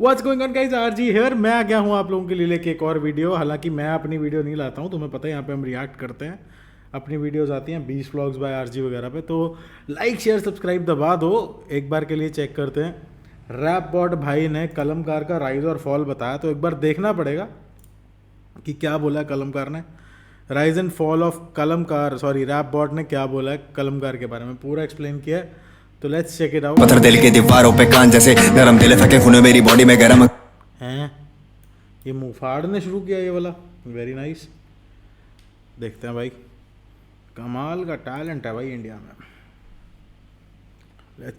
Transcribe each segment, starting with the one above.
What's going on guys, R G here. मैं आ गया हूँ आप लोगों के लिए लेके एक और वीडियो। हालांकि मैं अपनी वीडियो नहीं लाता हूँ, तुम्हें पता है यहाँ पे हम रिएक्ट करते हैं। अपनी वीडियोस आती हैं 20 व्लॉग्स बाय आरजी वगैरह पे, तो लाइक शेयर सब्सक्राइब दबा दो। एक बार के लिए चेक करते हैं। रैप बॉट भाई ने कलमकार का राइज और फॉल बताया, तो एक बार देखना पड़ेगा कि क्या बोला है कलमकार ने। Rise and fall of Kalamkaar, sorry rap bot ने क्या बोला है कलमकार के बारे में, पूरा एक्सप्लेन किया है। तो लेट्स चेक इट आउट। पत्थर दिल के दीवारों पे कान जैसे नरम दिल फके खून मेरी बॉडी में गरम हैं, ये मुंह फाड़ने शुरू किया ये वाला। वेरी नाइस, देखते हैं भाई। कमाल का टैलेंट है भाई इंडिया में।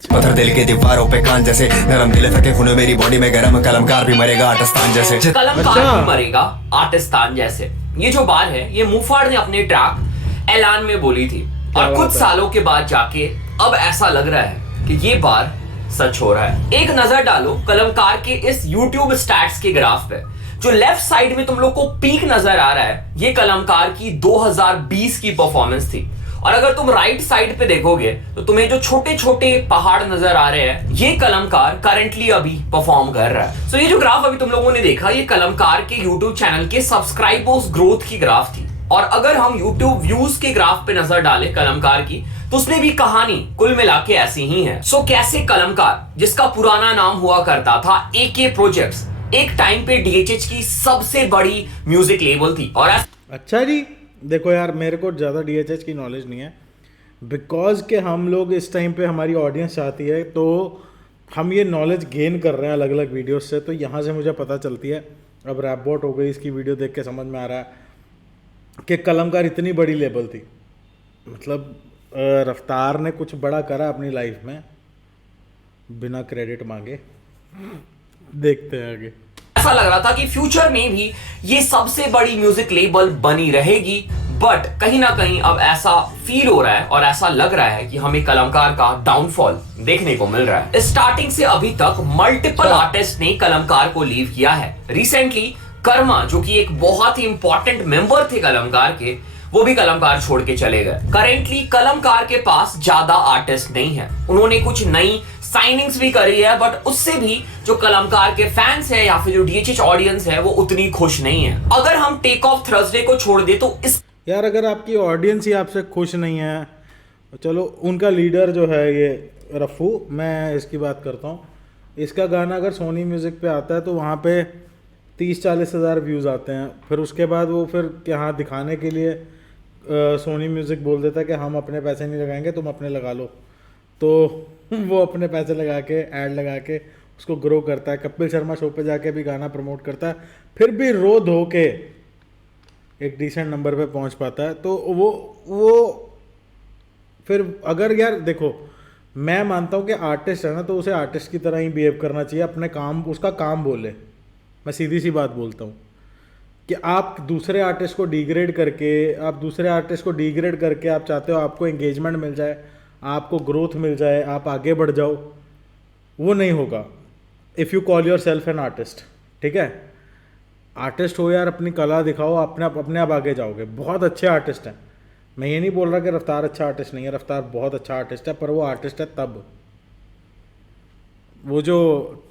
पत्थर दिल के दीवारों पे कान जैसे नरम दिल फके खून मेरी बॉडी में गरम कलमकार भी मरेगा आर्टिस्तान जैसे कलमकार भी मरेगा आर्टिस्तान जैसे। ये जो बात है ये मुफाड़ ने अपने ट्रैक ऐलान में बोली थी, और कुछ सालों के बाद जाके अब ऐसा लग रहा है कि ये बार सच हो रहा है। एक नजर डालो कलमकार के इस YouTube स्टैट्स के ग्राफ पे। जो लेफ्ट साइड में तुम लोग को पीक नजर आ रहा है, ये कलमकार की 2020 की परफॉर्मेंस थी। और अगर तुम राइट साइड पे देखोगे तो तुम्हें जो छोटे छोटे पहाड़ नजर आ रहे हैं, ये कलमकार करंटली अभी परफॉर्म कर रहा है। सो ये जो ग्राफ अभी तुम लोगों ने देखा, ये कलमकार के YouTube चैनल के सब्सक्राइबर्स ग्रोथ की ग्राफ थी। और अगर हम YouTube व्यूज के ग्राफ पे नजर डालें कलमकार की, तो उसमें भी कहानी कुल मिला के ऐसी ही है। सो कैसे कलमकार, जिसका पुराना नाम हुआ करता था AK प्रोजेक्ट्स, एक टाइम पे DHH की सबसे बड़ी म्यूजिक लेबल थी। और अच्छा जी, देखो यार मेरे को ज़्यादा DHH की नॉलेज नहीं है, बिकॉज के हम लोग इस टाइम पे हमारी ऑडियंस चाहती है, तो हम ये नॉलेज गेन कर रहे हैं अलग अलग वीडियोस से। तो यहाँ से मुझे पता चलती है। अब रैप बॉट हो गई, इसकी वीडियो देख के समझ में आ रहा है कि कलमकार इतनी बड़ी लेबल थी। मतलब रफ्तार ने कुछ बड़ा करा अपनी लाइफ में बिना क्रेडिट मांगे। देखते हैं आगे। ऐसा लग रहा था कि फ्यूचर में भी ये सबसे बड़ी म्यूजिक लेबल बनी रहेगी, बट कहीं ना कहीं अब ऐसा फील हो रहा है और ऐसा लग रहा है कि हमें कलमकार का डाउनफॉल देखने को मिल रहा है। स्टार्टिंग से अभी तक मल्टीपल आर्टिस्ट ने कलमकार को लीव किया है। रिसेंटली कर्मा, जो कि एक बहुत ही इंपॉर्टेंट मेंबर थे कलमकार के, वो भी कलमकार छोड़ के चले गए। करेंटली कलमकार के पास ज्यादा आर्टिस्ट नहीं है। उन्होंने कुछ नई साइनिंग्स भी करी है, बट उससे भी जो कलमकार के फैंस है या फिर जो DHH ऑडियंस है वो उतनी खुश नहीं है। अगर हम टेक ऑफ थर्सडे को छोड़ दे तो इस यार अगर आपकी ऑडियंस ही आपसे खुश नहीं है, चलो उनका लीडर जो है ये रफ़ू, मैं इसकी बात करता हूँ। इसका गाना अगर सोनी म्यूज़िक पे आता है तो वहाँ पे 30-40 हज़ार व्यूज़ आते हैं। फिर उसके बाद वो फिर यहाँ दिखाने के लिए सोनी म्यूज़िक बोल देता है कि हम अपने पैसे नहीं लगाएंगे, तुम अपने लगा लो। तो वो अपने पैसे लगा के ऐड लगा के उसको ग्रो करता है। कपिल शर्मा शो पे जाके भी गाना प्रमोट करता है, फिर भी रो धो के एक डिसेंट नंबर पे पहुंच पाता है। तो वो फिर अगर यार देखो, मैं मानता हूँ कि आर्टिस्ट है ना, तो उसे आर्टिस्ट की तरह ही बिहेव करना चाहिए। अपने काम, उसका काम बोले। मैं सीधी सी बात बोलता हूँ कि आप दूसरे आर्टिस्ट को डिग्रेड करके आप चाहते हो आपको एंगेजमेंट मिल जाए, आपको ग्रोथ मिल जाए, आप आगे बढ़ जाओ, वो नहीं होगा। If you call your self an artist, ठीक है, आर्टिस्ट हो यार, अपनी कला दिखाओ, अपने आप आगे जाओगे। बहुत अच्छे आर्टिस्ट हैं, मैं ये नहीं बोल रहा कि रफ्तार अच्छा आर्टिस्ट नहीं है, रफ्तार बहुत अच्छा आर्टिस्ट है, पर वो आर्टिस्ट है तब। वो जो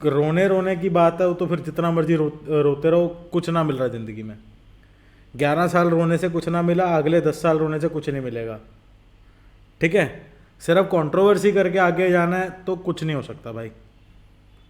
रोने की बात है, वो तो फिर जितना मर्जी रोते रहो, कुछ ना मिल रहा ज़िंदगी में। 11 साल रोने से कुछ ना मिला, अगले 10 साल रोने से कुछ नहीं मिलेगा, ठीक है। सिर्फ कंट्रोवर्सी करके आगे जाना है तो कुछ नहीं हो सकता भाई।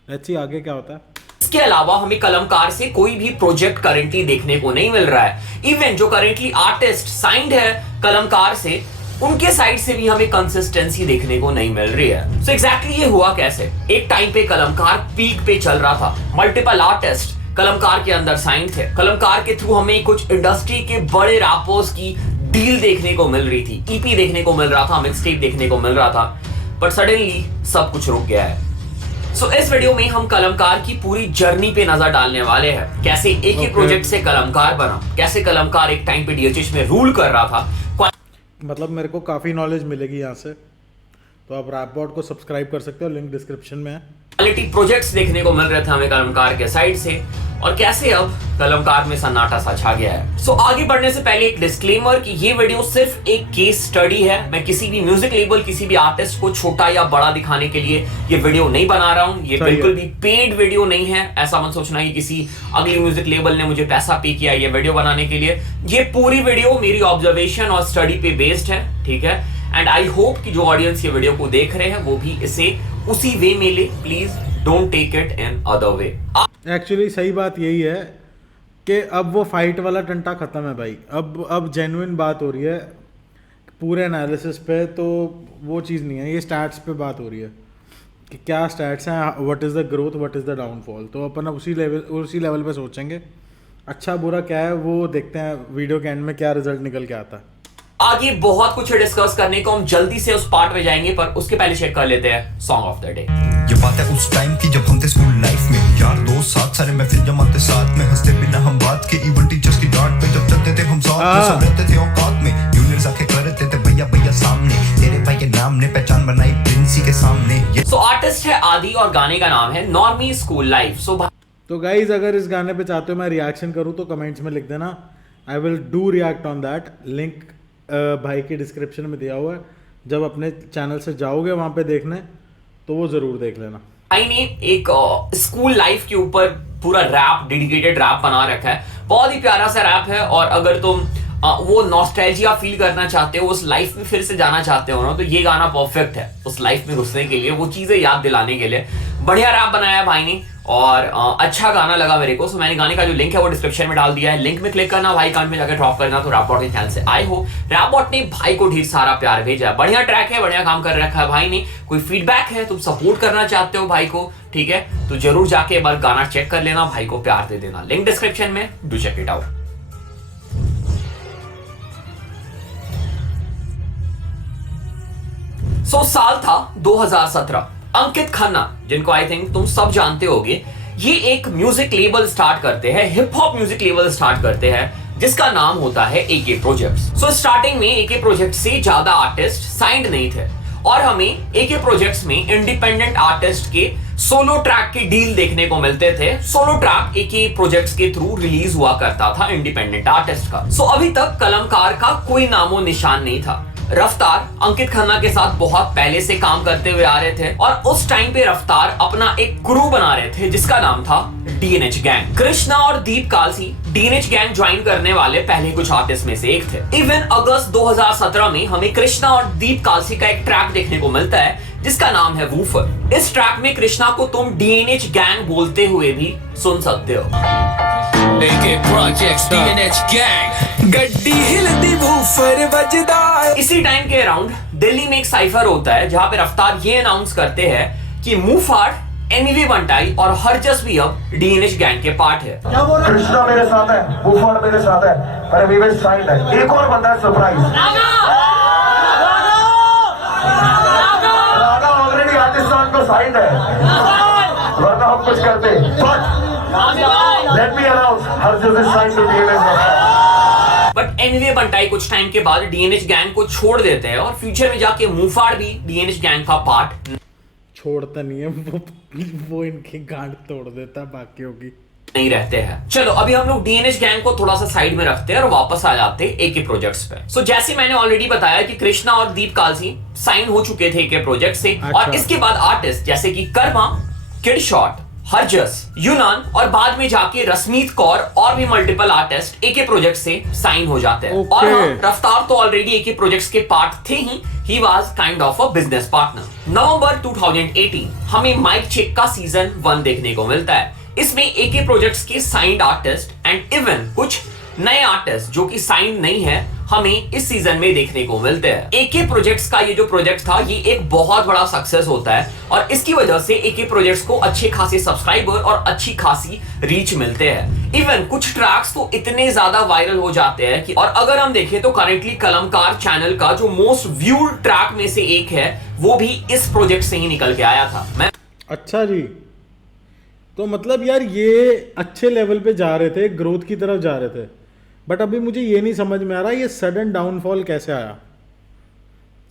लेट्स सी आगे क्या होता है। इसके अलावा हमें कलमकार से कोई भी प्रोजेक्ट करेंटली देखने को नहीं मिल रहा है। इवन जो करेंटली आर्टिस्ट साइंड है कलमकार से, उनके साइड से भी हमें कंसिस्टेंसी देखने को नहीं मिल रही है। सो एग्जैक्टली ये हुआ कैसे? एक टाइम पे कलमकार पीक पे चल रहा था, मल्टीपल आर्टिस्ट कलमकार के अंदर साइन थे। कलमकार के थ्रू हमें कुछ इंडस्ट्री के बड़े रैपर्स की डील देखने को मिल रही थी, EP देखने को मिल रहा था, मिक्सटेप देखने को मिल रहा था, पर सडनली सब कुछ रुक गया है। सो इस वीडियो में हम कलमकार की पूरी जर्नी पे नजर डालने वाले हैं। कैसे AK प्रोजेक्ट से कलमकार बना, कैसे कलमकार एक टाइम पे DHH में रूल कर रहा था। मतलब मेरे को काफ़ी नॉलेज मिलेगी यहाँ से, तो आप रैप बॉट को सब्सक्राइब कर सकते हो, लिंक डिस्क्रिप्शन में है। क्वालिटी प्रोजेक्ट्स देखने को मिल रहे थे हमें कलमकार के साइड से, और कैसे अब कलमकार में सन्नाटा सा छा गया है। सो आगे बढ़ने से पहले एक डिस्क्लेमर कि ये वीडियो सिर्फ एक केस स्टडी है। मैं किसी भी म्यूजिक लेबल, किसी भी आर्टिस्ट को छोटा या बड़ा दिखाने के लिए ये वीडियो नहीं बना रहा हूं। ये बिल्कुल भी पेड वीडियो नहीं है। ऐसा मत सोचना कि किसी अगली म्यूजिक लेबल ने मुझे पैसा पे किया ये वीडियो बनाने के लिए। ये पूरी वीडियो मेरी ऑब्जर्वेशन और स्टडी पे बेस्ड है, ठीक है। एंड आई होप कि जो ऑडियंस ये वीडियो को देख रहे हैं वो भी इसे उसी वे में ले। Please don't take it in other way. Actually सही बात यही है कि अब वो फाइट वाला टंटा खत्म है भाई। अब जेन्युइन बात हो रही है पूरे एनालिसिस पे, तो वो चीज़ नहीं है। ये स्टैट्स पे बात हो रही है कि क्या स्टैट्स हैं, what is the growth, what is the downfall. तो अपन अब उसी लेवल पे सोचेंगे। अच्छा बुरा क्या है वो देखते हैं वीडियो के एंड में क्या रिजल्ट निकल के आता है। आगे बहुत कुछ है डिस्कस करने को, हम जल्दी से उस पार्ट में जाएंगे, पर उसके पहले चेक कर लेते हैं सॉन्ग ऑफ द डे। ये बात है उस टाइम की जब हम थे स्कूल लाइफ में, यार दोस्त साथ सारे महफिल जमाते साथ में, हंसते बिना हम बात के इवन टीचर्स की डांट पे जब चलते थे हम साथ में, सब रहते थे औकात में, जूनियर्स आके करते थे भैया भैया सामने, तेरे भाई के नाम ने पहचान बनाई प्रिंसी के सामने। सो आर्टिस्ट है आदि और गाने का नाम है नॉर्मी स्कूल लाइफ। सो तो गाइज अगर इस गाने पे चाहते हो मैं रिएक्शन करूँ तो कमेंट्स में लिख देना। I will do react on that. Link भाई के डिस्क्रिप्शन में दिया हुआ है। जब अपने चैनल से जाओगे वहाँ पे देखने तो वो ज़रूर देख लेना। भाई ने एक स्कूल लाइफ के ऊपर पूरा रैप, डेडिकेटेड रैप बना रखा है। बहुत ही प्यारा सा रैप है। और अगर तुम वो नॉस्टैल्जिया फील करना चाहते हो, उस लाइफ में फिर से जाना चाहते हो ना, तो ये गाना परफेक्ट है उस लाइफ में घुसने के लिए, वो चीजें याद दिलाने के लिए। बढ़िया रैप बनाया भाई ने और अच्छा गाना लगा मेरे को। सो मैंने गाने का जो लिंक है वो डिस्क्रिप्शन में डाल दिया है। लिंक में क्लिक करना, भाई कमेंट में जाकर ड्रॉप करना। तो रैपबॉट के चैनल से आए हो, रैपबॉट ने भाई को ढेर सारा प्यार भेजा। बढ़िया ट्रैक है, बढ़िया काम कर रखा है भाई ने। कोई फीडबैक है, तुम सपोर्ट करना चाहते हो भाई को, ठीक है, तो जरूर जाके एक बार गाना चेक कर लेना, भाई को प्यार दे देना। लिंक डिस्क्रिप्शन में, डू चेक इट आउट। सो साल था 2017। अंकित खन्ना, जिनको आई थिंक तुम सब जानते होगे, ये एक म्यूजिक लेबल स्टार्ट करते हैं, hip hop music label start करते हैं, जिसका नाम होता है एके प्रोजेक्ट्स। सो स्टार्टिंग में एके प्रोजेक्ट से ज्यादा आर्टिस्ट साइंड नहीं थे और हमें एके प्रोजेक्ट्स में इंडिपेंडेंट आर्टिस्ट के सोलो ट्रैक के डील देखने को मिलते थे। सोलो ट्रैक एके प्रोजेक्ट्स के थ्रू रिलीज हुआ करता था इंडिपेंडेंट आर्टिस्ट का। सो अभी तक कलमकार का कोई नामो निशान नहीं था। रफ्तार अंकित खन्ना के साथ बहुत पहले से काम करते हुए आ रहे थे और उस टाइम पे रफ्तार अपना एक क्रू बना रहे थे जिसका नाम था डीएनएच गैंग। कृष्णा और Deep Kalsi DNH gang join करने वाले पहले कुछ आर्टिस्ट में से एक थे। इवन अगस्त 2017 में हमें कृष्णा और दीप कालसी का एक ट्रैक देखने को मिलता है जिसका नाम है वूफर। इस ट्रैक में कृष्णा को तुम डीएनएच गैंग बोलते हुए भी सुन सकते हो। एके प्रोजेक्ट्स डीएनएच गैंग गड्डी हिलदी वूफर बजदा। इसी टाइम के अराउंड दिल्ली में एक साइफर होता है जहां पे रफ्तार ये अनाउंस करते हैं कि मूफाड़, एनवी बंटाई और हरजस भी अब डीएनएच गैंग के पार्ट है। कृष्णा मेरे साथ है, मूफाड़ मेरे साथ है, पर विवेक साइड है। एक और बंदा है सरप्राइज। राणा ऑलरेडी राजस्थान को साइड है, वरना हम कुछ करते। Let me announce Harjas is signed to DNH. But Emiway Bantai कुछ टाइम के बाद डीएनएच गैंग को छोड़ देते हैं और फ्यूचर में जाके मूफाड़ भी डीएनएच गैंग का पार्ट छोड़ता नहीं है वो इनकी गांड तोड़ देता है बाकियों की। नहीं रहते हैं। चलो अभी हम लोग डीएनएच गैंग को थोड़ा सा साइड में रखते हैं और वापस आ जाते हैं एके प्रोजेक्ट्स पे। सो जैसे मैंने ऑलरेडी बताया कि कृष्णा और दीप कालसी साइन हो चुके थे एके प्रोजेक्ट से। अच्छा। और इसके बाद आर्टिस्ट जैसे कि कर्मा, किड शॉट, हरजस, यूनान और बाद में जाके रश्मीत कौर और भी मल्टीपल आर्टिस्ट एके प्रोजेक्ट से साइन हो जाते हैं। Okay. और हाँ, रफ्तार तो ऑलरेडी एके प्रोजेक्ट्स के पार्ट थे he was kind of a business partner. नवंबर 2018 हमें माइक चेक का सीजन 1 देखने को मिलता है। इसमें एके प्रोजेक्ट्स के साइंड आर्टिस्ट एंड इवन कुछ नए आर्टिस्ट जो कि साइंड नहीं है हमें इस सीजन में देखने को मिलते हैं। एके प्रोजेक्ट्स का ये जो प्रोजेक्ट था ये एक बहुत बड़ा सक्सेस होता है और इसकी वजह से एके प्रोजेक्ट्स को अच्छे खासे सब्सक्राइबर और अच्छी खासी रीच मिलते हैं। इवन कुछ ट्रैक्स तो इतने ज्यादा वायरल हो जाते हैं कि, और अगर हम देखें तो करेंटली कलमकार चैनल का जो मोस्ट व्यूड ट्रैक में से एक है वो भी इस प्रोजेक्ट से ही निकल के आया था। मैं अच्छा जी, तो मतलब यार ये अच्छे लेवल पे जा रहे थे, ग्रोथ की तरफ जा रहे थे, बट अभी मुझे ये नहीं समझ में आ रहा ये सडन डाउनफॉल कैसे आया।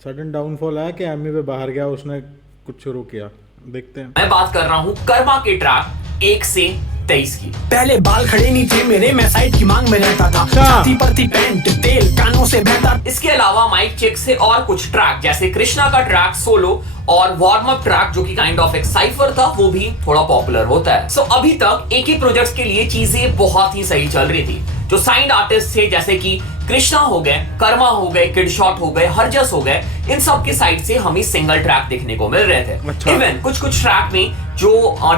सडन डाउनफॉल आया कि एमी पे बाहर गया, उसने कुछ शुरू किया, देखते हैं। बात कर रहा हूं कर्मा के ट्रैक 1 से 2023 की। पहले बाल खड़े नहीं थे मेरे, मैं साइड की मांग में रहता था, छाती पर थी पैंट, तेल कानों से बहता। इसके अलावा माइक चेक से और कुछ ट्रैक जैसे कृष्णा का ट्रैक सोलो और वार्म अप ट्रैक जो कि काइंड ऑफ एक साइफर था वो भी थोड़ा पॉपुलर होता है। सो अभी तक एके प्रोजेक्ट्स के लिए चीजें बहुत ही सही चल रही थी। जो साइंड आर्टिस्ट थे जैसे कि कृष्णा हो गए, कर्मा हो गए, किड शॉट हो गए, हरजस हो गए, इन सब की साइड से हमें सिंगल ट्रैक देखने को मिल रहे थे। अच्छा। इवन कुछ ट्रैक में जो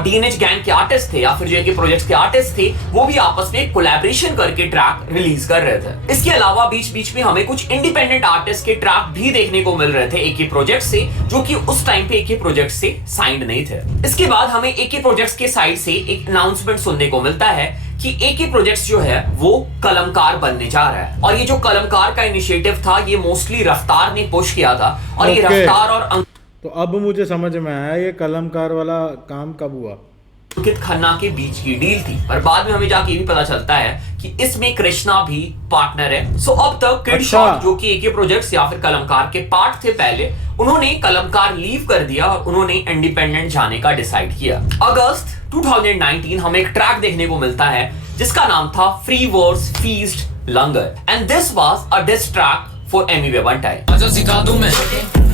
डीएनएच गैंग के आर्टिस्ट थे या फिर जो एके प्रोजेक्ट्स के आर्टिस्ट थे वो भी आपस में कोलैबोरेशन करके ट्रैक रिलीज कर रहे थे। इसके अलावा बीच बीच में हमें कुछ इंडिपेंडेंट आर्टिस्ट के ट्रैक भी देखने को मिल रहे थे एके प्रोजेक्ट से, जो कि उस टाइम पे एके प्रोजेक्ट से साइंड नहीं थे। इसके बाद हमें एके प्रोजेक्ट्स के साइड से एक अनाउंसमेंट सुनने को मिलता है कि एके प्रोजेक्ट्स जो है वो कलमकार बनने जा रहा है। और ये जो कलमकार का इनिशिएटिव था ये मोस्टली रफ्तार ने पुश किया था और ये Okay. रफ्तार और तो अब मुझे समझ में आया ये कलमकार वाला काम कब हुआ। अंकित खन्ना के बीच की डील थी, पर बाद में हमें जाके ये भी पता चलता है कि इसमें कृष्णा भी पार्टनर है। सो अब तक किड अच्छा। शॉट जो कि एके प्रोजेक्ट्स या फिर कलमकार के पार्ट थे पहले, उन्होंने कलमकार लीव कर दिया और उन्होंने इंडिपेंडेंट जाने का डिसाइड किया। अगस्त 2019 हमें एक ट्रैक देखने को मिलता है जिसका नाम था free verse feast Langar and this was a diss track for Emiway Bantai. आजा सिखा दूं मैं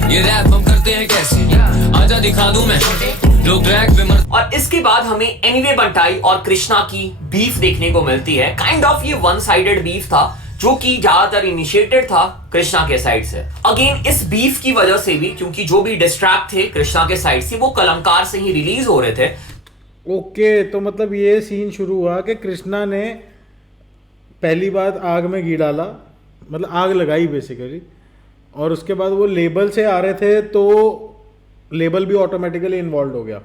ये रैप हम करते हैं कैसे, आजा दिखा दूं मैं लोग ट्रैक पे मर। और इसके बाद हमें एमिवे बंटाई और कृष्णा की बीफ देखने को मिलती है। काइंड ऑफ ये वन साइडेड बीफ था जो कि ज्यादातर इनिशिएटेड था कृष्णा के साइड से। अगेन इस बीफ की वजह से भी, क्योंकि जो भी डिस्ट्रैक्ट थे कृष्णा के साइड से वो कलमकार से ही रिलीज हो रहे थे। ओके, तो मतलब ये सीन शुरू हुआ कि कृष्णा ने पहली बात आग में घी डाला, मतलब आग लगाई बेसिकली, और उसके बाद वो लेबल से आ रहे थे तो लेबल भी ऑटोमेटिकली इन्वॉल्व हो गया।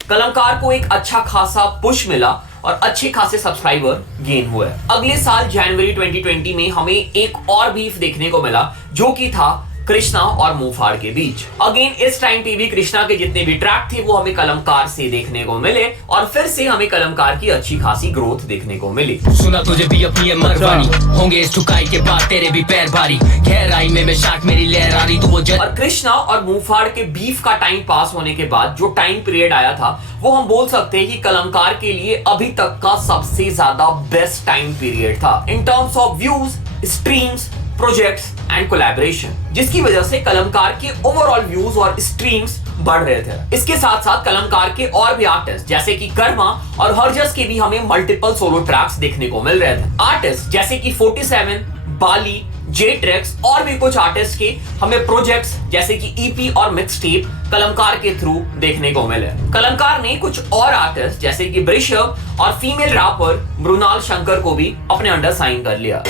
कलमकार को एक अच्छा खासा पुश मिला और अच्छे खासे सब्सक्राइबर गेन हुए। अगले साल जनवरी 2020 में हमें एक और बीफ देखने को मिला जो कि था कृष्णा और मूफाड़ के बीच। अगेन इस टाइम पे भी कृष्णा के जितने भी ट्रैक थे वो हमें कलमकार से देखने को मिले और फिर से हमें कलमकार की अच्छी खासी ग्रोथ देखने को मिली। सुना तुझे भी अपनी ये मरवानी होंगे इस ठुकाई के बाद तेरे भी पैर भारी, गहराई में शार्क मेरी लहर आ रही तू वो और कृष्णा और मूफाड़ के बीफ का टाइम पास होने के बाद जो टाइम पीरियड आया था वो हम बोल सकते हैं कि कलमकार के लिए अभी तक का सबसे ज्यादा बेस्ट टाइम पीरियड था in terms of views, streams, projects and collaboration, जिसकी वजह से कलमकार के ओवरऑल व्यूज और स्ट्रीम्स बढ़ रहे थे। इसके साथ साथ कलमकार के और भी आर्टिस्ट जैसे कि कर्मा और हरजस के भी हमें मल्टीपल सोलो ट्रैक्स देखने को मिल रहे थे। आर्टिस्ट जैसे कि 47, बाली, जेट्रेक्स और भी कुछ आर्टिस्ट के हमें प्रोजेक्ट्स जैसे कि ईपी और मिक्स टेप कलमकार के थ्रू देखने को मिले। कलमकार ने कुछ और आर्टिस्ट जैसे कि वृषभ और फीमेल रैपर मृणाल शंकर को भी अपने अंडर साइन कर लिया।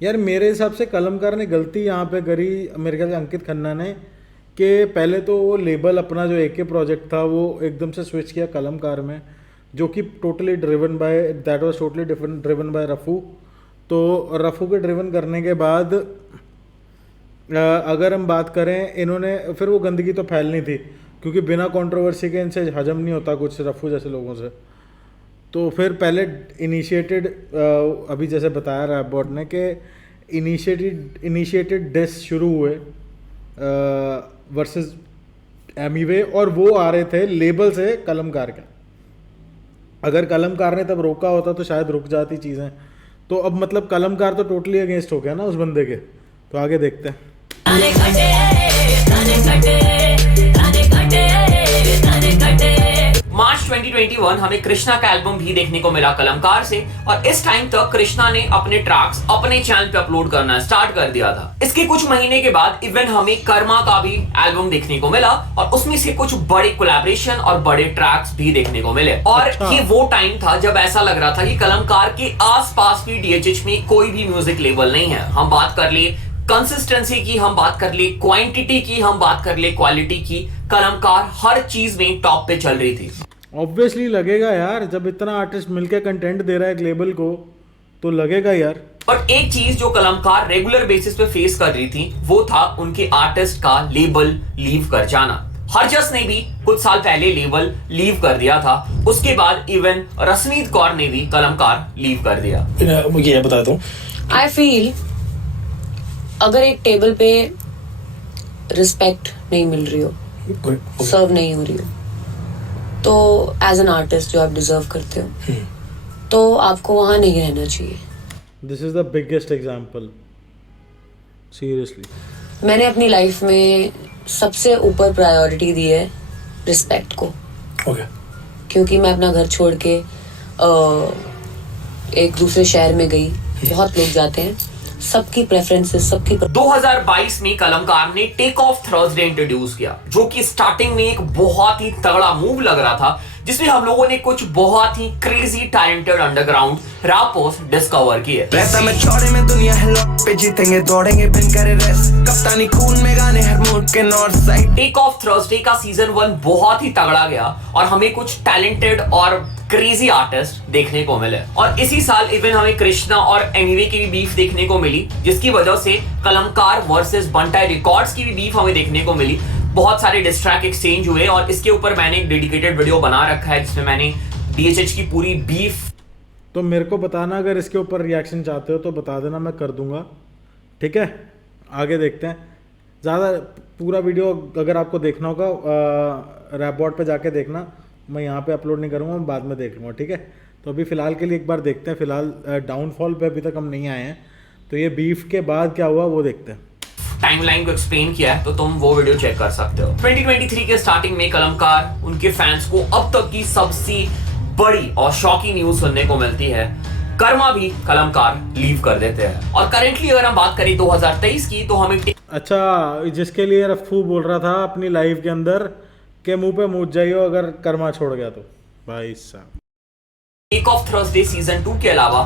यार मेरे हिसाब से कलमकार ने गलती यहाँ पे करी मेरे ख्याल से अंकित खन्ना ने, कि पहले तो वो लेबल अपना जो एके प्रोजेक्ट था वो एकदम से स्विच किया कलमकार में, जो कि totally driven by driven by Rafu. तो रफ़ू के ड्रिवन करने के बाद अगर हम बात करें, इन्होंने फिर वो गंदगी तो फैलनी थी क्योंकि बिना कंट्रोवर्सी के इनसे हजम नहीं होता कुछ रफ़ू जैसे लोगों से। तो फिर पहले इनिशिएटेड अभी जैसे बताया रैप बॉट ने कि इनिशिएटेड डिस शुरू हुए वर्सेस एमिवे, और वो आ रहे थे लेबल से कलमकार का। अगर कलमकार ने तब रोका होता तो शायद रुक जाती चीज़ें। तो अब मतलब कलमकार तो टोटली अगेंस्ट हो गया ना उस बंदे के। तो आगे देखते हैं। मार्च 2021 हमें कृष्णा का एल्बम भी देखने को मिला कलमकार से, और इस टाइम तक कृष्णा ने अपने ट्रैक्स अपने चैनल पे अपलोड करना स्टार्ट कर दिया था। इसके कुछ महीने के बाद इवन हमें कर्मा का भी एल्बम देखने को मिला और उसमें से कुछ बड़े कोलैबोरेशन और बड़े ट्रैक्स भी देखने को मिले। और ये वो टाइम था जब ऐसा लग रहा था कि कलमकार के आसपास भी डीएचएच में कोई भी म्यूजिक लेबल नहीं है। हम बात कर ले कंसिस्टेंसी की, हम बात कर ले क्वांटिटी की, हम बात कर ले क्वालिटी की, कलमकार हर चीज में टॉप पे चल रही थी। ऑब्वियसली लगेगा यार, जब इतना आर्टिस्ट मिलकर कंटेंट दे रहा है एक लेबल को तो लगेगा यार। और एक चीज जो कलमकार रेगुलर बेसिस पे फेस कर रही थी वो था उनके आर्टिस्ट का लेबल लीव कर जाना। हरजस ने भी कुछ साल पहले लेबल लीव कर दिया था, उसके बाद इवन रसनीत कौर ने भी कलमकार लीव कर दिया। मुझे बता दो, आई फील अगर एक टेबल पे रिस्पेक्ट नहीं मिल रही हो, सर्व नहीं हो रही हो, तो एज एन आर्टिस्ट जो आप डिजर्व करते हो तो आपको वहाँ नहीं रहना चाहिए। This is the biggest example, seriously. मैंने अपनी लाइफ में सबसे ऊपर प्रायोरिटी दी है रिस्पेक्ट को। क्योंकि मैं अपना घर छोड़ के एक दूसरे शहर में गई। बहुत लोग जाते हैं, सबकी प्रेफरेंसेस, सबकी 2022 में कलमकार ने टेक ऑफ थर्सडे इंट्रोड्यूस किया, जो कि स्टार्टिंग में एक बहुत ही तगड़ा मूव लग रहा था, जिसमें हम लोगों ने कुछ बहुत ही crazy talented underground rappers discover किए। रहता मैं छोड़े में दुनिया है लॉक पे, जीतेंगे दौड़ेंगे बिन करे रेस, कप्तानी खून में गाने हर मूड के north side. Take off Thursday का सीजन 1 बहुत ही तगड़ा गया और हमें कुछ टैलेंटेड और क्रेजी आर्टिस्ट देखने को मिले। और इसी साल इवन हमें कृष्णा और एमिवे की भी बीफ देखने को मिली, जिसकी वजह से कलमकार वर्सेस बंटाई रिकॉर्ड्स की भी बीफ हमें देखने को मिली। बहुत सारे डिस्ट्रैक एक्सचेंज हुए और इसके ऊपर मैंने एक डेडिकेटेड वीडियो बना रखा है, जिसमें मैंने डीएचएच की पूरी बीफ। तो मेरे को बताना, अगर इसके ऊपर रिएक्शन चाहते हो तो बता देना, मैं कर दूंगा। ठीक है, आगे देखते हैं। ज़्यादा पूरा वीडियो अगर आपको देखना होगा रैप बोर्ड पे जाके देखना, मैं यहाँ पे अपलोड नहीं करूँगा, मैं बाद में देख लूँगा। ठीक है, तो अभी फ़िलहाल के लिए एक बार देखते हैं। फ़िलहाल डाउनफॉल पे अभी तक हम नहीं आए हैं, तो ये बीफ के बाद क्या हुआ वो देखते हैं। टाइमलाइन को एक्सप्लेन किया है, तो तुम वो वीडियो चेक कर सकते हो। 2023 के स्टार्टिंग में कलमकार उनके फैंस को अब तक की सबसे बड़ी और शॉकिंग न्यूज सुनने को मिलती है, कर्मा भी कलमकार लीव कर देते हैं। और करेंटली अगर हम बात करें 2023 की, तो हमें अच्छा, जिसके लिए रफ्फू बोल रहा था अपनी लाइफ के अंदर के मुंह पे मूत जाइयो अगर कर्मा छोड़ गया तो, भाई साहब। टेक ऑफ थर्सडे सीजन 2 के अलावा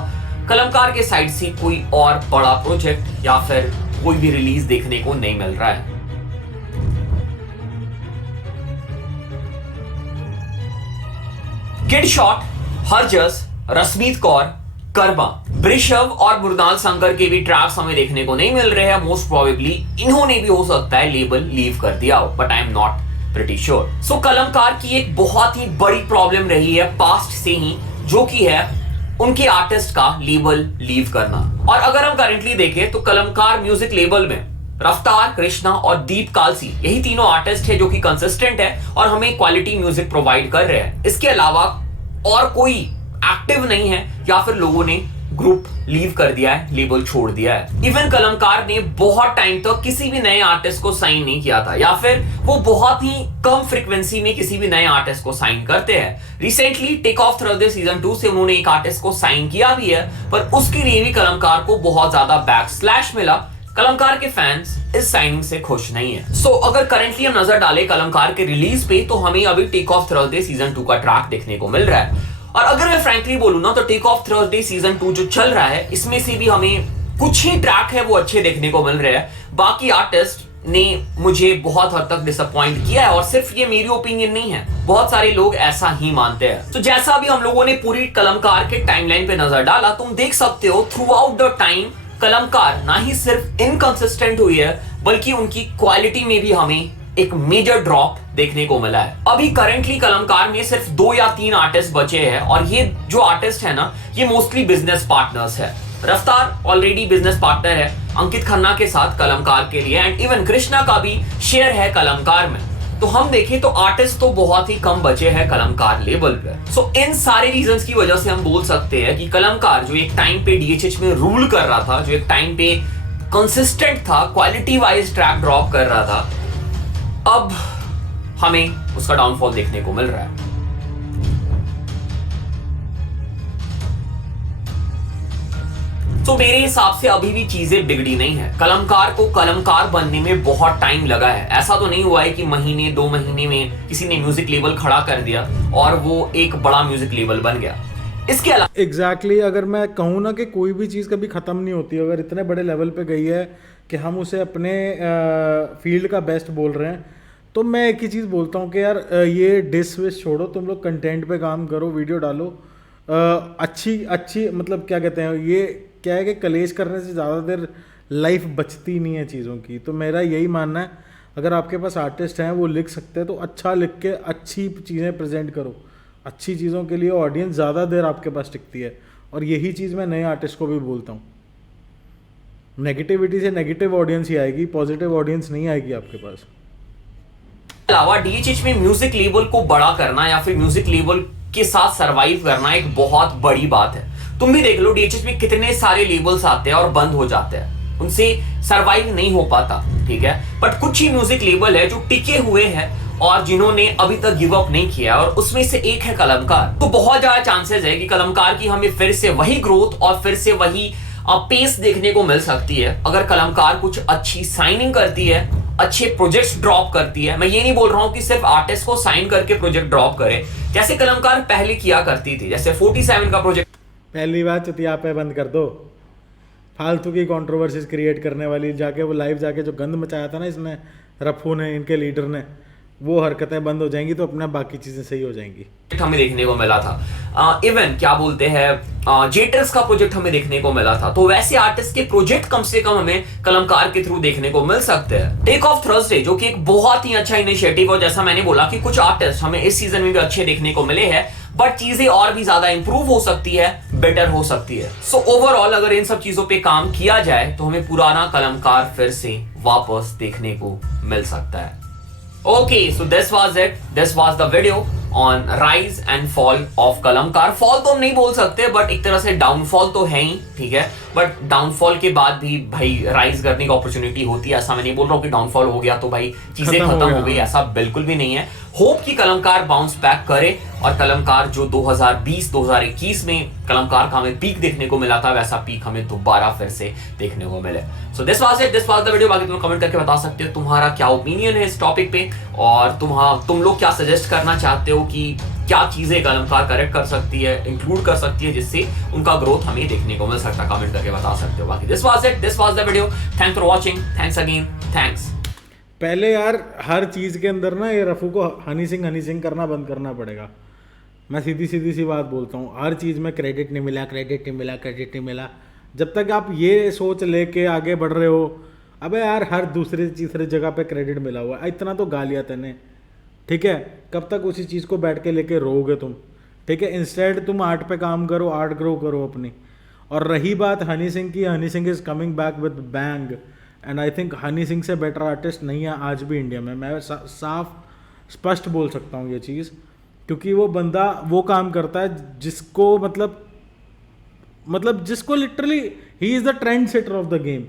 कलमकार के साइड से कोई और बड़ा प्रोजेक्ट या फिर कोई भी रिलीज देखने को नहीं मिल रहा है। किड शॉट, हरजस, रसमीत कौर, कर्मा, वृषभ और मुरदान शंकर के भी ट्रैक्स हमें देखने को नहीं मिल रहे हैं। मोस्ट प्रोबेबली इन्होंने भी हो सकता है लेबल लीव कर दिया हो, but I am not pretty sure. So Kalamkaar की एक बहुत ही बड़ी प्रॉब्लम रही है पास्ट से ही, जो कि है उनके आर्टिस्ट का लेबल लीव करना। और अगर हम करंटली देखें तो कलमकार म्यूजिक लेबल में रफ्तार, कृष्णा और दीप कालसी, यही तीनों आर्टिस्ट है जो कि कंसिस्टेंट है और हमें क्वालिटी म्यूजिक प्रोवाइड कर रहे हैं। इसके अलावा और कोई एक्टिव नहीं है या फिर लोगों ने ग्रुप लीव कर दिया है, लेबल छोड़ दिया है। इवन कलमकार ने बहुत टाइम तक किसी भी नए आर्टिस्ट को साइन नहीं किया था, या फिर वो बहुत ही कम फ्रीक्वेंसी में किसी भी नए आर्टिस्ट को साइन करते हैं। Recently take off Thursday season 2 से उन्होंने एक आर्टिस्ट को साइन किया भी है, पर उसके लिए भी कलमकार को बहुत ज्यादा बैकस्लैश मिला। कलमकार के फैंस इस साइनिंग से खुश नहीं है। सो अगर करंटली हम नजर डालें कलमकार के रिलीज पे, तो हमें अभी टेक ऑफ थर्सडे सीजन 2 का ट्रैक देखने को मिल रहा है। और अगर मैं फ्रैंकली बोलूं ना, तो टेक ऑफ थर्सडे सीजन 2 जो चल रहा है, इसमें से भी हमें कुछ ही ट्रैक है वो अच्छे देखने को मिल रहे हैं। बाकी आर्टिस्ट ने मुझे बहुत हद तक डिसअपॉइंट किया है, और सिर्फ ये मेरी ओपिनियन नहीं है, बहुत सारे लोग ऐसा ही मानते हैं। तो जैसा भी हम लोगों ने पूरी कलमकार के टाइमलाइन पे नजर डाला, तुम देख सकते हो थ्रू आउट द टाइम कलमकार ना ही सिर्फ इनकंसिस्टेंट हुई है, बल्कि उनकी क्वालिटी में भी हमें एक मेजर ड्रॉप देखने को मिला है। अभी करंटली कलमकार में सिर्फ 2 या 3 आर्टिस्ट बचे हैं, और ये जो आर्टिस्ट है ना, ये मोस्टली बिजनेस पार्टनर्स है। रफ्तार ऑलरेडी बिजनेस पार्टनर है अंकित खन्ना के साथ कलमकार के लिए, एंड इवन कृष्णा का भी शेयर है कलमकार में। तो हम देखें तो आर्टिस्ट तो बहुत ही कम बचे हैं कलमकार लेवल पे। सो इन सारे रीजंस की वजह से हम बोल सकते हैं कि कलमकार जो एक टाइम पे डीएचएच में रूल कर रहा था, जो एक टाइम पे कंसिस्टेंट था, क्वालिटी वाइज ट्रैक ड्रॉप कर रहा था, अब हमें उसका डाउनफॉल देखने को मिल रहा है। तो मेरे हिसाब से अभी भी चीजें बिगड़ी नहीं है। कलमकार को कलमकार बनने में बहुत टाइम लगा है। ऐसा तो नहीं हुआ है कि महीने 2 महीने में किसी ने म्यूजिक लेबल खड़ा कर दिया और वो एक बड़ा म्यूजिक लेबल बन गया। इसके अलावा एग्जैक्टली अगर मैं कहूँ ना कि कोई भी चीज़ कभी ख़त्म नहीं होती, अगर इतने बड़े लेवल पे गई है कि हम उसे अपने फील्ड का बेस्ट बोल रहे हैं, तो मैं एक ही चीज़ बोलता हूँ कि यार ये डिस विस छोड़ो, तुम लोग कंटेंट पे काम करो, वीडियो डालो, अच्छी मतलब क्या कहते हैं, ये क्या है कि कलेश करने से ज़्यादा देर लाइफ बचती नहीं है चीज़ों की। तो मेरा यही मानना है, अगर आपके पास आर्टिस्ट हैं वो लिख सकते हैं तो अच्छा लिख के अच्छी चीज़ें प्रेजेंट करो। अच्छी चीज़ों के लिए ऑडियंस ज़्यादा देर आपके पास टिकती है, और यही चीज़ मैं नए आर्टिस्ट को भी बोलता हूँ। नेगेटिविटी से नेगेटिव ऑडियंस ही आएगी, पॉजिटिव ऑडियंस नहीं आएगी आपके पास। अलावा डीएचएच में म्यूजिक लेबल को बड़ा करना या फिर म्यूजिक लेबल के साथ सरवाइव करना एक बहुत बड़ी बात है। तुम भी देख लो डीएचएस में कितने सारे लेबल्स आते हैं और बंद हो जाते हैं, उनसे सरवाइव नहीं हो पाता, ठीक है। बट कुछ ही म्यूजिक लेबल है जो टिके हुए हैं और जिन्होंने अभी तक गिव अप नहीं किया, और उसमें से एक है कलमकार। तो बहुत ज्यादा चांसेस है कि कलमकार की हमें फिर से वही ग्रोथ और फिर से वही पेस देखने को मिल सकती है अगर कलमकार कुछ अच्छी साइनिंग करती है, अच्छे प्रोजेक्ट्स ड्रॉप करती है। मैं ये नहीं बोल रहा हूं कि सिर्फ आर्टिस्ट को साइन करके प्रोजेक्ट ड्रॉप करे, जैसे कलमकार पहले किया करती थी, जैसे 47 का प्रोजेक्ट। पहली बात चुतिया पे बंद कर दो, फालतू की कंट्रोवर्सीज क्रिएट करने वाली। जाके वो लाइव जाके जो गंद मचाया था ना इसने, रफू ने, इनके लीडर ने, वो हरकतें बंद हो जाएंगी तो अपने बाकी चीजें सही हो जाएंगी। हमें देखने को मिला था इवन क्या बोलते हैं जेटर्स का प्रोजेक्ट हमें देखने को मिला था। तो वैसे आर्टिस्ट के प्रोजेक्ट कम से कम हमें कलमकार के थ्रू देखने को मिल सकते हैं। टेक ऑफ थर्सडे जो कि एक बहुत ही अच्छा इनिशिएटिव, और जैसा मैंने बोला कि कुछ आर्टिस्ट हमें इस सीजन में भी अच्छे देखने को मिले हैं, बट चीजें और भी ज्यादा इंप्रूव हो सकती है, बेटर हो सकती है। सो ओवरऑल अगर इन सब चीजों पे काम किया जाए तो हमें पुराना कलमकार फिर से वापस देखने को मिल सकता है। Okay, so this was it. This was the video on rise and fall of Kalamkaar. Fall तो हम नहीं बोल सकते, बट एक तरह से डाउनफॉल तो है ही, ठीक है। बट डाउनफॉल के बाद भी भाई राइज करने की अपॉर्चुनिटी होती है। ऐसा मैं नहीं बोल रहा हूँ कि डाउनफॉल हो गया तो भाई चीजें खत्म हो गई, ऐसा बिल्कुल भी नहीं है। होप कि कलमकार बाउंस बैक करे और कलमकार जो 2020-2021 में कलमकार का हमें पीक देखने को मिला था, वैसा पीक हमें दोबारा फिर से देखने को मिले। So this was it, this was the video. बाकी तुम कमेंट करके बता सकते हो तुम्हारा क्या ओपिनियन है इस टॉपिक पे, और तुम लोग क्या सजेस्ट करना चाहते हो कि क्या चीजें कलमकार करेक्ट कर सकती है, इंक्लूड कर सकती है, जिससे उनका ग्रोथ हमें देखने को मिल सकता है। कमेंट करके बता सकते हो। बाकी this was it, this was the video. Thanks for watching, thanks again, thanks. पहले यार हर चीज़ के अंदर ना ये रफू को हनी सिंह करना बंद करना पड़ेगा। मैं सीधी सी बात बोलता हूँ, हर चीज़ में क्रेडिट नहीं मिला। जब तक आप ये सोच लेके आगे बढ़ रहे हो, अबे यार हर दूसरे तीसरे जगह पे क्रेडिट मिला हुआ है, इतना तो गालियाँ तने, ठीक है। कब तक उसी चीज़ को बैठ के लेके रोगे तुम, ठीक है। इंस्टेड तुम आर्ट पे काम करो, आर्ट ग्रो करो अपनी। और रही बात हनी सिंह की, Honey Singh is coming back with bang, and I think Honey Singh से बेटर आर्टिस्ट नहीं है आज भी इंडिया में। मैं साफ स्पष्ट बोल सकता हूँ ये चीज़, क्योंकि वो बंदा वो काम करता है जिसको मतलब जिसको literally he is the trend setter of the game.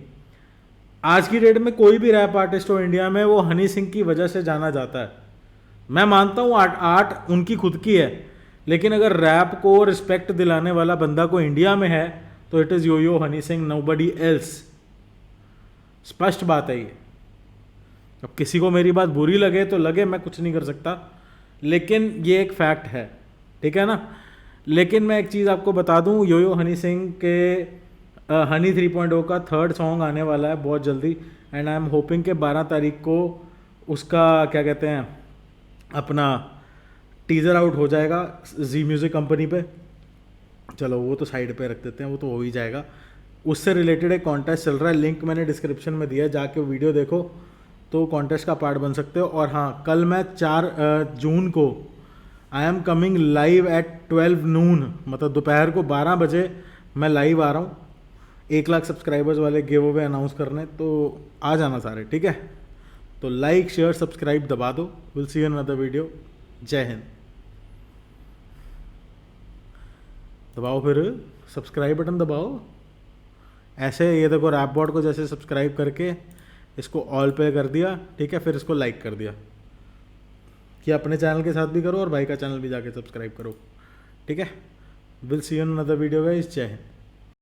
आज की डेट में कोई भी रैप आर्टिस्ट हो इंडिया में, वो हनी सिंह की वजह से जाना जाता है। मैं मानता हूँ आर्ट उनकी खुद की है, लेकिन अगर रैप को रिस्पेक्ट दिलाने वाला बंदा को इंडिया में है तो it is yo Honey Singh, nobody else. स्पष्ट बात है ये। अब किसी को मेरी बात बुरी लगे तो लगे, मैं कुछ नहीं कर सकता, लेकिन ये एक फैक्ट है, ठीक है ना। लेकिन मैं एक चीज़ आपको बता दूं, यो हनी सिंह के हनी 3.0 का 3rd सॉन्ग आने वाला है बहुत जल्दी, एंड आई एम होपिंग कि 12 तारीख को उसका क्या कहते हैं अपना टीज़र आउट हो जाएगा जी म्यूज़िक कंपनी पे। चलो वो तो साइड पे रख देते हैं, वो तो हो ही जाएगा। उससे रिलेटेड एक कॉन्टेस्ट चल रहा है, लिंक मैंने डिस्क्रिप्शन में दिया है, जाके वीडियो देखो तो कॉन्टेस्ट का पार्ट बन सकते हो। और हाँ, कल मैं 4 जून को I am coming live at 12 नून, मतलब दोपहर को 12 बजे मैं लाइव आ रहा हूँ 1 लाख सब्सक्राइबर्स वाले गिव अवे अनाउंस करने, तो आ जाना सारे, ठीक है। तो लाइक शेयर सब्सक्राइब दबा दो। Will see you in another video. जय हिंद। दबाओ फिर सब्सक्राइब बटन दबाओ। ऐसे ये देखो रैप बॉट को जैसे सब्सक्राइब करके इसको ऑल पे कर दिया, ठीक है, फिर इसको लाइक कर दिया कि अपने चैनल के साथ भी करो और भाई का चैनल भी जाके सब्सक्राइब करो, ठीक है। Will see you in another video guys. जय हिंद।